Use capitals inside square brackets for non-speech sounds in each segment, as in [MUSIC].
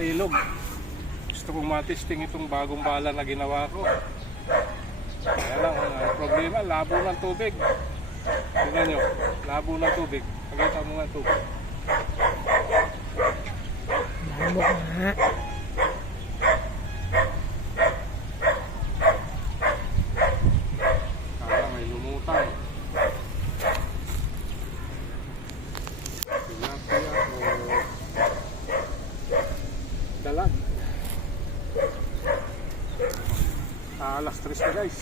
ilog. Gusto kong matesting itong bagong bala na ginawa ko. Kaya lang, ang problema, labo ng tubig. Tingnan nyo, labo ng tubig. Pakita mo ang tubig. Labo nga. Kaya may lumutang. Tilapia o dalag. Ah, alas 3 na guys.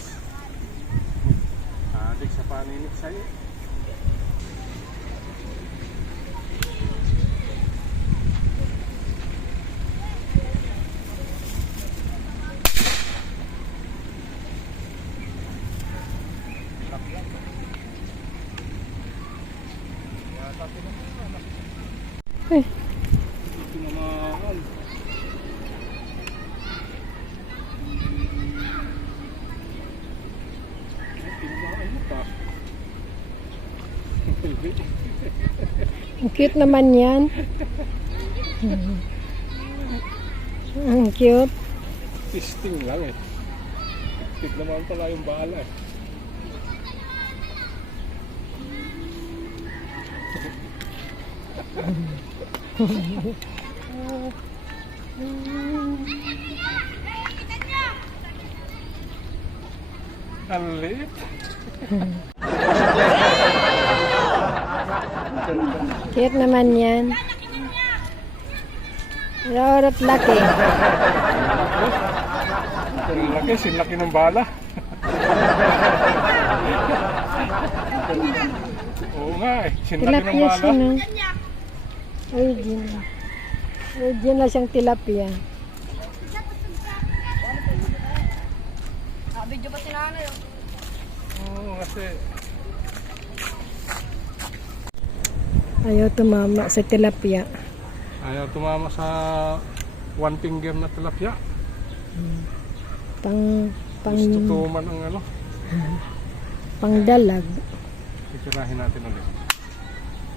Adik sa paninit sa'yo. Ay, Tinamaan. Ay, tinamaan mo pa. Ang cute naman yan. Ang cute. Testing lang eh. Tik naman pala yung bala eh. Ang liit. [LAUGHS] Cute naman yan. Lorot laki. Ang laki, sinlaki ng bala. Oo nga eh, sinlaki ng Tilapia bala. siya no? Original. Original siyang tilapia. Video pa si nanay. oh. Oo, kasi Ayaw tumama sa tilapia. ayaw tumama sa one finger na tilapia. Pang, pang, Gusto tuman ang ano. [LAUGHS] pang dalag. Titirahin natin ulit.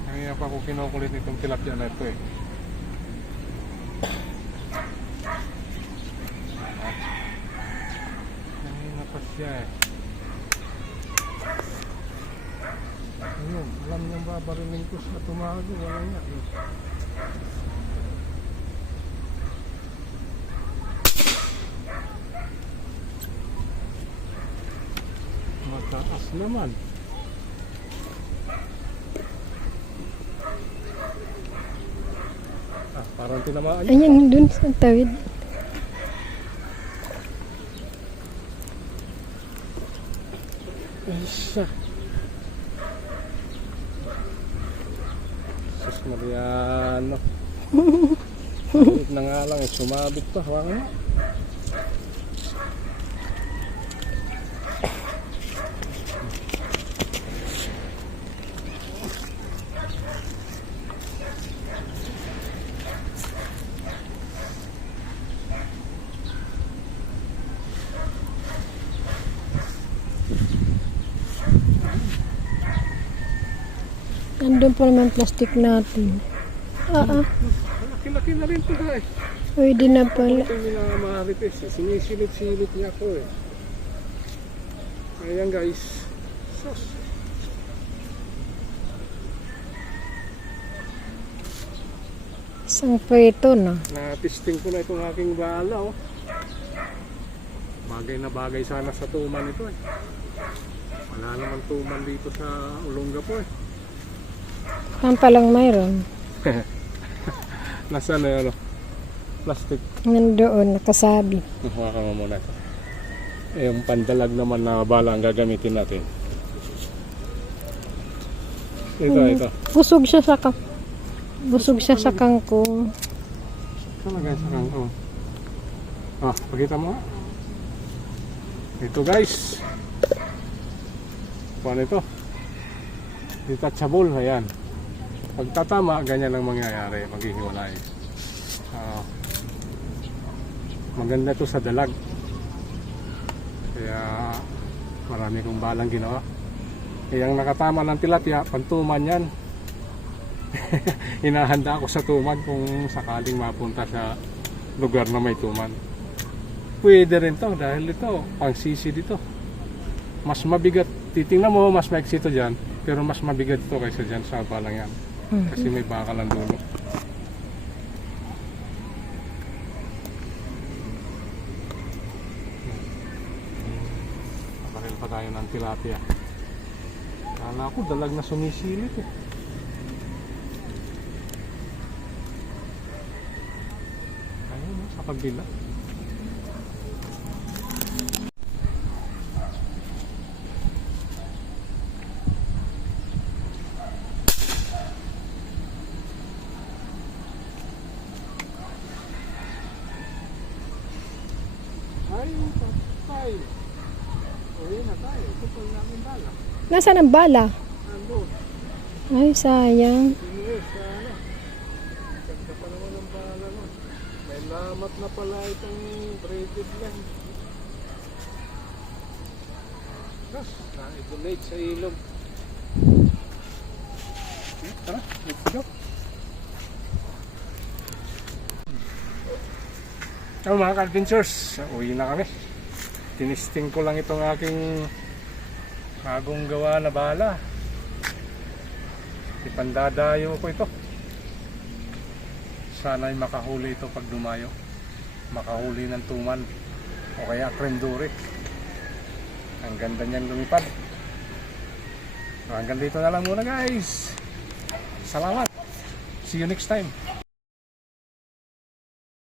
Kaya pa ako kinukulit itong tilapia na ito eh. Kanina pa siya eh. Ayun, alam niyang babarinig ko sa tumago. Wala nga. eh. Mataas naman. Ah, parang tinamaan niya. Ayan, dun sa tawid. Isa. Sus Mariano. [LAUGHS] Maliit na nga lang eh. Sumabit pa. Hawa nga. Nandun pa naman plastic natin. Ah, ah. Laki-laki na rin ito guys. Pwede na pala. Ito yung minamarites. eh. Sinisilip-silip niya ako eh. Ayan guys. Sus. Isang preto, no? Na-testing ko na itong aking bala oh. Bagay na bagay sana sa tuman ito eh. Wala naman tuman dito sa Olonga po eh. Saan palang mayroon? [LAUGHS] Nasaan na yun, ano? Plastic. Nandoon, nakasabi. Hawakan mo muna ito. Eh, yung pandalag naman na bala ang gagamitin natin. Ito, Hmm. ito. Busog siya sa kang... Busog siya sa kangkong. Talaga sa kangkong. Ah, pakita mo. Ito guys. Paano ito? Detachable, ayan. Pag tatama, ganyan ang mangyayari. Maghihiwalay. Ah, maganda to sa dalag. Kaya marami kong balang ginawa. Kaya ang nakatama ng tilapia, pantuman yan. [LAUGHS] Hinahanda ako sa tuman kung sakaling mapunta sa lugar na may tuman. Pwede rin to dahil ito, pang sisi dito. Mas mabigat. Titingnan mo, mas maiksi ito dyan. Pero mas mabigat ito kaysa dyan sa balang yan. Kasi may bakal ang dulo. Nakaril pa tayo ng tilapia. Kala ko dalag na sumisilip eh. Ayun, sa kabila. Na tayo. Pa namin bala. Nasaan ang bala? Andun. Ay, sayang. Inuwi sa ano. Ganda pa naman ang bala nun. May lamat na pala itong braided lang. Ah, na-isolate sa ilog. Okay, Tara, let's go. Oh, mga ka-adventures, uwi na kami. Tinisting ko lang itong aking bagong gawa na bala. Ipandadayo ko ito. Sana'y makahuli ito pag dumayo. Makahuli ng tuman o kaya krendure. Ang ganda niyan lumipad. Hanggang dito na lang muna guys. Salamat. See you next time.